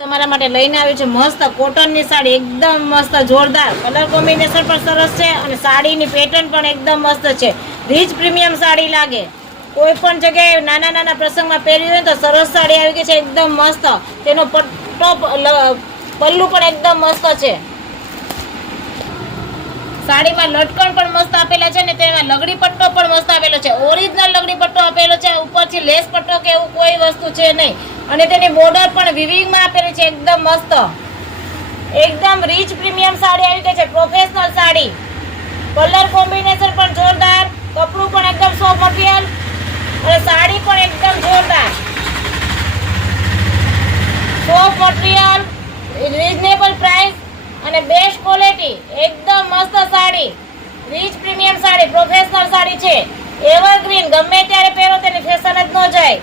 તમારા માટે લઈને આવ્યું છે મસ્ત કોટનની સાડી, એકદમ મસ્ત જોરદાર કલર કોમ્બિનેશન પણ સરસ છે અને સાડીની પેટર્ન પણ એકદમ મસ્ત છે. રીચ પ્રીમિયમ સાડી લાગે, કોઈ પણ જગ્યાએ નાના નાના પ્રસંગમાં પહેરી હોય તો સરસ સાડી આવી ગઈ છે, એકદમ મસ્ત. તેનો પટ્ટો પલ્લુ પણ એકદમ મસ્ત છે. સાડીમાં લટકણ પણ મસ્ત આપેલા છે ને તેમાં લગડી પટ્ટો પણ મસ્ત આપેલો છે. ઓરિજિનલ લગડી પટ્ટો આપેલો છે, ઉપરથી લેસ પટ્ટો કે એવું કોઈ વસ્તુ છે નહીં. અને તેની બોર્ડર પણ વિવિંગમાં આપેલી છે, એકદમ મસ્ત. એકદમ રીચ પ્રીમિયમ સાડી આવી ગઈ છે, પ્રોફેશનલ સાડી. કલર કોમ્બિનેશન પણ જોરદાર, કપડું પણ એકદમ સોફ્ટ મટીરિયલ અને સાડી પણ એકદમ જોરદાર. સોફ્ટ મટીરિયલ, રીઝનેબલ પ્રાઇસ અને બેસ્ટ ક્વોલિટી, એકદમ મસ્ત sari. Rich premium sari, professional sari છે. એવરગ્રીન, ગમે ત્યારે પહેરો તેની ફેશન જ ન જાય.